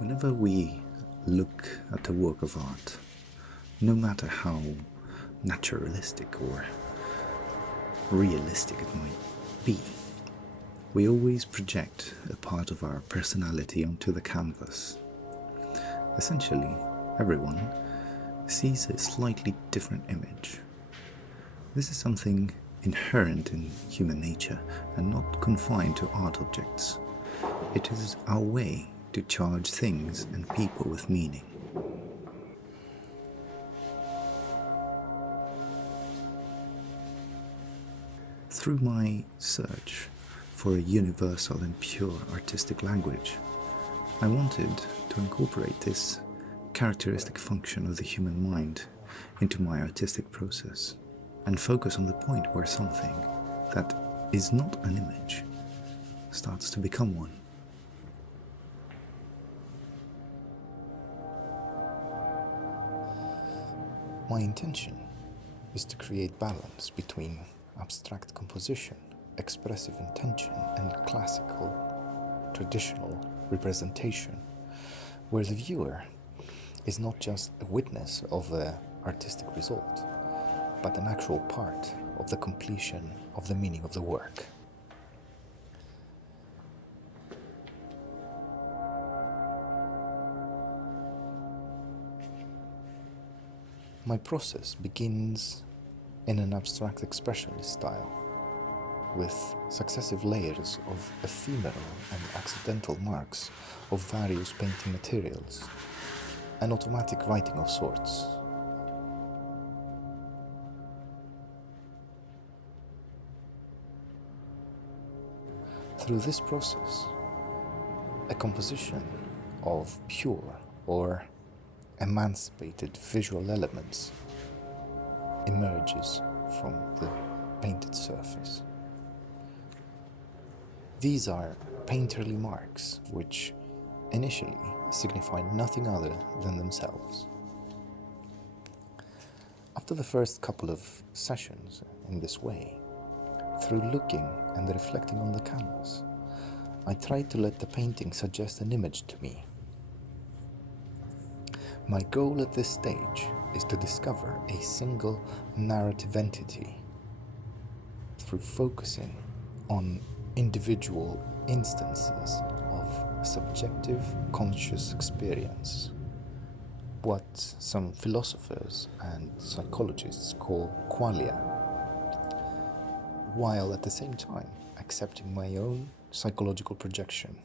Whenever we look at a work of art, no matter how naturalistic or realistic it might be, we always project a part of our personality onto the canvas. Essentially, everyone sees a slightly different image. This is something inherent in human nature and not confined to art objects. It is our way to charge things and people with meaning. Through my search for a universal and pure artistic language, I wanted to incorporate this characteristic function of the human mind into my artistic process and focus on the point where something that is not an image starts to become one. My intention is to create balance between abstract composition, expressive intention, and classical, traditional representation, where the viewer is not just a witness of an artistic result, but an actual part of the completion of the meaning of the work. My process begins in an abstract expressionist style, with successive layers of ephemeral and accidental marks of various painting materials, an automatic writing of sorts. Through this process, a composition of pure or emancipated visual elements emerges from the painted surface. These are painterly marks which initially signify nothing other than themselves. After the first couple of sessions in this way, through looking and reflecting on the canvas, I tried to let the painting suggest an image to me. My goal at this stage is to discover a single narrative entity through focusing on individual instances of subjective conscious experience, what some philosophers and psychologists call Qualia, while at the same time accepting my own psychological projection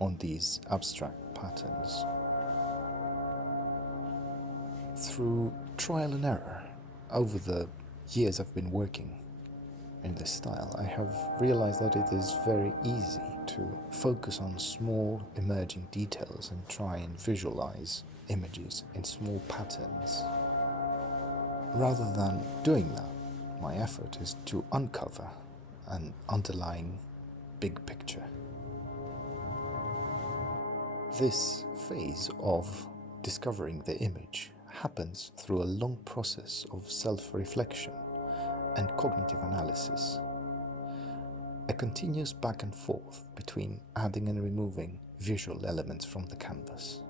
on these abstract patterns. Through trial and error, over the years I've been working in this style, I have realized that it is very easy to focus on small emerging details and try and visualize images in small patterns. Rather than doing that, my effort is to uncover an underlying big picture. This phase of discovering the image happens through a long process of self-reflection and cognitive analysis, a continuous back and forth between adding and removing visual elements from the canvas.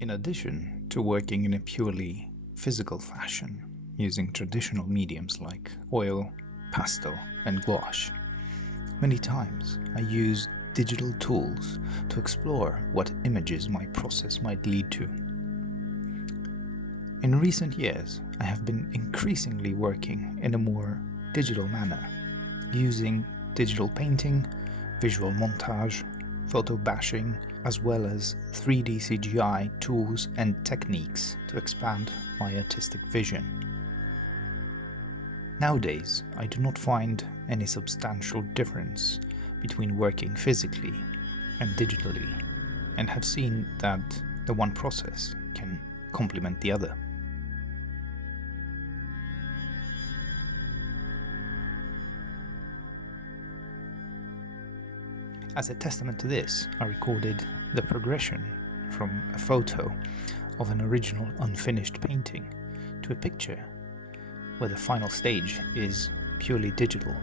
In addition to working in a purely physical fashion, using traditional mediums like oil, pastel, and gouache, many times I use digital tools to explore what images my process might lead to. In recent years, I have been increasingly working in a more digital manner, using digital painting, visual montage, photo bashing, as well as 3D CGI tools and techniques to expand my artistic vision. Nowadays, I do not find any substantial difference between working physically and digitally, and have seen that the one process can complement the other. As a testament to this, I recorded the progression from a photo of an original unfinished painting to a picture where the final stage is purely digital,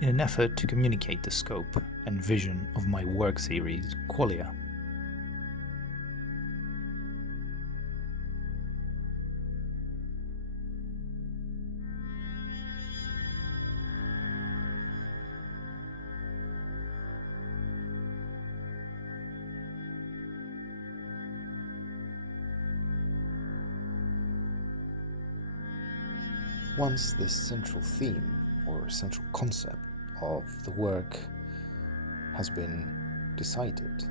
in an effort to communicate the scope and vision of my work series, Qualia. Once this central theme or central concept of the work has been decided,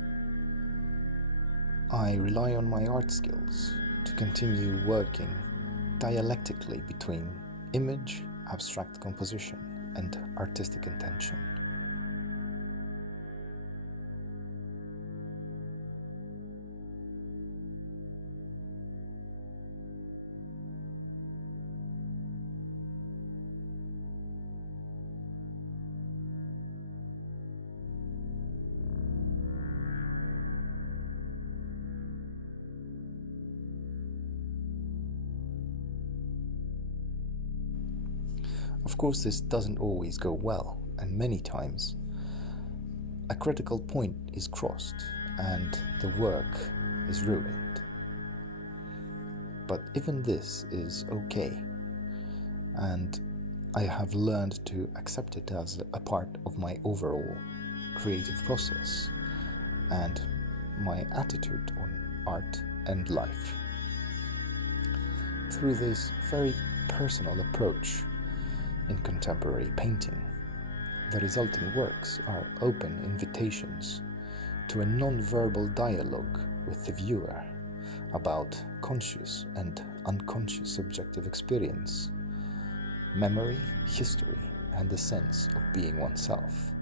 I rely on my art skills to continue working dialectically between image, abstract composition, and artistic intention. Of course, this doesn't always go well, and many times a critical point is crossed and the work is ruined. But even this is okay, and I have learned to accept it as a part of my overall creative process and my attitude on art and life. Through this very personal approach in contemporary painting, the resulting works are open invitations to a non-verbal dialogue with the viewer about conscious and unconscious subjective experience, memory, history, and the sense of being oneself.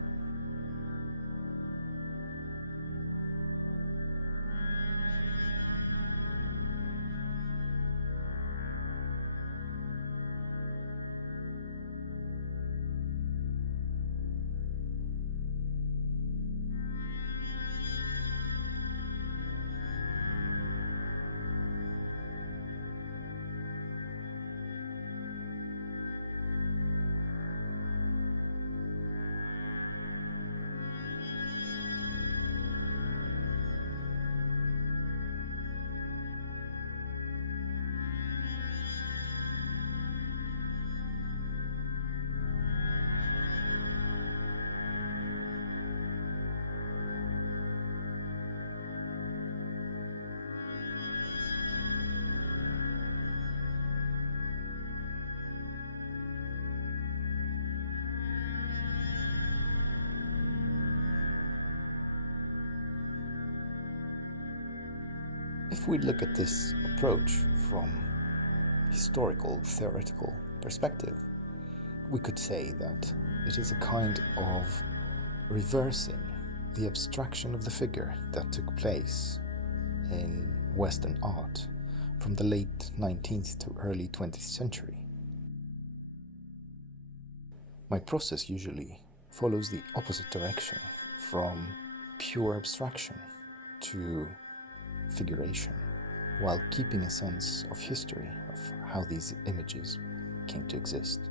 If we look at this approach from historical, theoretical perspective, we could say that it is a kind of reversing the abstraction of the figure that took place in Western art from the late 19th to early 20th century. My process usually follows the opposite direction, from pure abstraction to figuration, while keeping a sense of history of how these images came to exist.